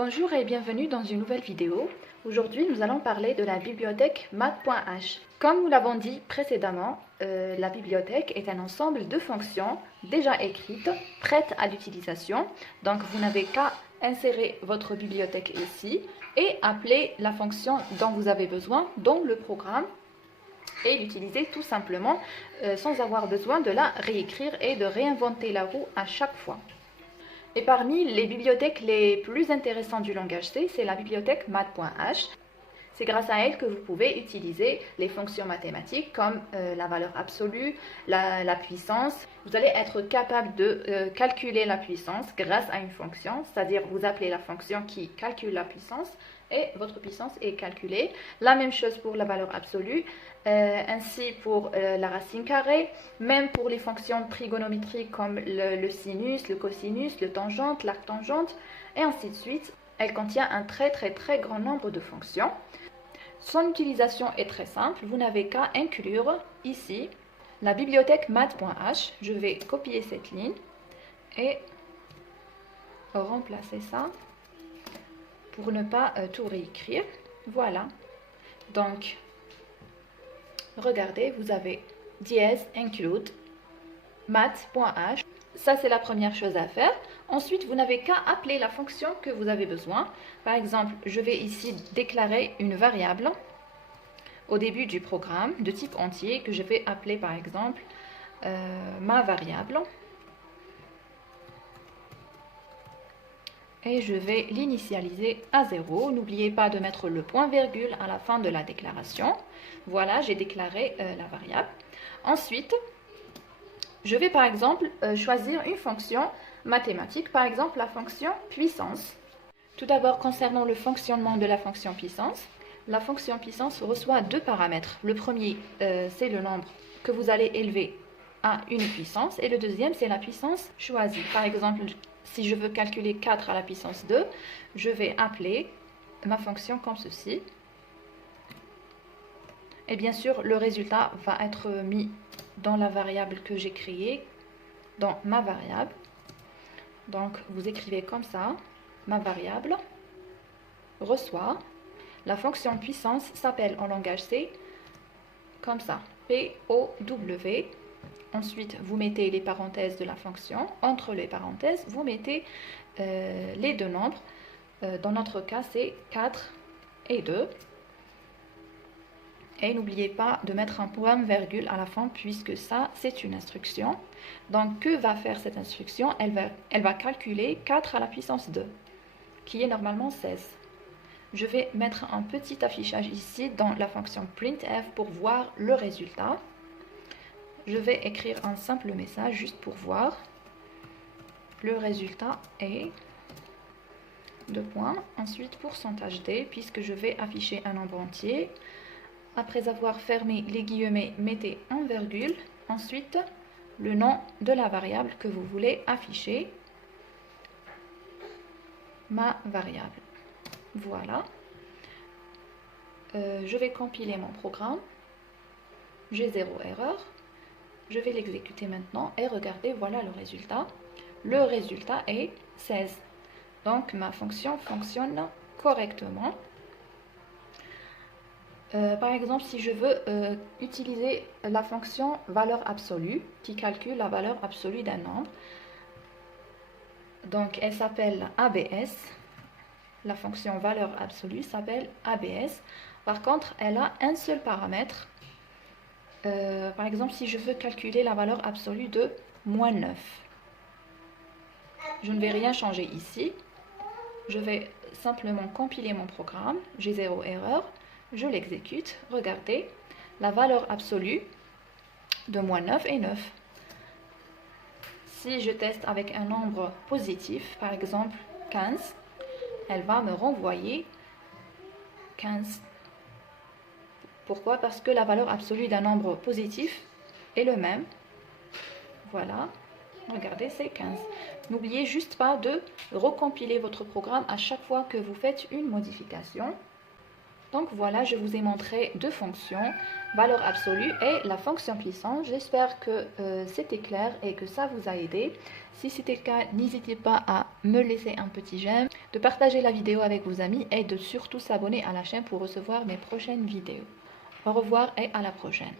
Bonjour et bienvenue dans une nouvelle vidéo. Aujourd'hui, nous allons parler de la bibliothèque math.h. Comme nous l'avons dit précédemment, la bibliothèque est un ensemble de fonctions déjà écrites, prêtes à l'utilisation. Donc, vous n'avez qu'à insérer votre bibliothèque ici et appeler la fonction dont vous avez besoin dans le programme et l'utiliser tout simplement sans avoir besoin de la réécrire et de réinventer la roue à chaque fois. Et parmi les bibliothèques les plus intéressantes du langage C, c'est la bibliothèque math.h. C'est grâce à elle que vous pouvez utiliser les fonctions mathématiques comme la valeur absolue, la puissance. Vous allez être capable de calculer la puissance grâce à une fonction, c'est-à-dire vous appelez la fonction qui calcule la puissance et votre puissance est calculée. La même chose pour la valeur absolue, ainsi pour la racine carrée, même pour les fonctions trigonométriques comme le sinus, le cosinus, le tangente, l'arctangente, et ainsi de suite. Elle contient un très grand nombre de fonctions. Son utilisation est très simple, vous n'avez qu'à inclure ici la bibliothèque math.h. Je vais copier cette ligne et remplacer ça pour ne pas tout réécrire. Voilà, donc regardez, vous avez dièse include math.h. Ça, c'est la première chose à faire. Ensuite, vous n'avez qu'à appeler la fonction que vous avez besoin. Par exemple, je vais ici déclarer une variable au début du programme de type entier que je vais appeler par exemple ma variable. Et je vais l'initialiser à 0. N'oubliez pas de mettre le point virgule à la fin de la déclaration. Voilà, j'ai déclaré la variable. Ensuite, je vais par exemple choisir une fonction mathématique, par exemple la fonction puissance. Tout d'abord, concernant le fonctionnement de la fonction puissance, la fonction puissance reçoit deux paramètres. Le premier, c'est le nombre que vous allez élever à une puissance et le deuxième, c'est la puissance choisie. Par exemple, si je veux calculer 4 à la puissance 2, je vais appeler ma fonction comme ceci. Et bien sûr, le résultat va être mis dans la variable que j'ai créée, dans ma variable. Donc, vous écrivez comme ça, ma variable reçoit. La fonction puissance s'appelle en langage C comme ça, P-O-W. Ensuite, vous mettez les parenthèses de la fonction. Entre les parenthèses, vous mettez les deux nombres. Dans notre cas, c'est 4 et 2. Et n'oubliez pas de mettre un point virgule à la fin puisque ça, c'est une instruction. Donc, que va faire cette instruction? Elle va calculer 4 à la puissance 2, qui est normalement 16. Je vais mettre un petit affichage ici dans la fonction printf pour voir le résultat. Je vais écrire un simple message juste pour voir. Le résultat est 2 points. Ensuite, pourcentage d, puisque je vais afficher un nombre entier. Après avoir fermé les guillemets, mettez un virgule. Ensuite, le nom de la variable que vous voulez afficher. Ma variable. Voilà. Je vais compiler mon programme. J'ai 0 erreur. Je vais l'exécuter maintenant et regardez, voilà le résultat. Le résultat est 16. Donc, ma fonction fonctionne correctement. Par exemple, si je veux utiliser la fonction valeur absolue qui calcule la valeur absolue d'un nombre, donc elle s'appelle ABS. La fonction valeur absolue s'appelle ABS. Par contre, elle a un seul paramètre. Par exemple, si je veux calculer la valeur absolue de moins 9, je ne vais rien changer ici. Je vais simplement compiler mon programme. J'ai 0 erreur. Je l'exécute. Regardez, la valeur absolue de moins 9 est 9. Si je teste avec un nombre positif, par exemple 15, elle va me renvoyer 15. Pourquoi? Parce que la valeur absolue d'un nombre positif est le même. Voilà, regardez, c'est 15. N'oubliez juste pas de recompiler votre programme à chaque fois que vous faites une modification. Donc voilà, je vous ai montré deux fonctions, valeur absolue et la fonction puissance. J'espère que c'était clair et que ça vous a aidé. Si c'était le cas, n'hésitez pas à me laisser un petit j'aime, de partager la vidéo avec vos amis et de surtout s'abonner à la chaîne pour recevoir mes prochaines vidéos. Au revoir et à la prochaine.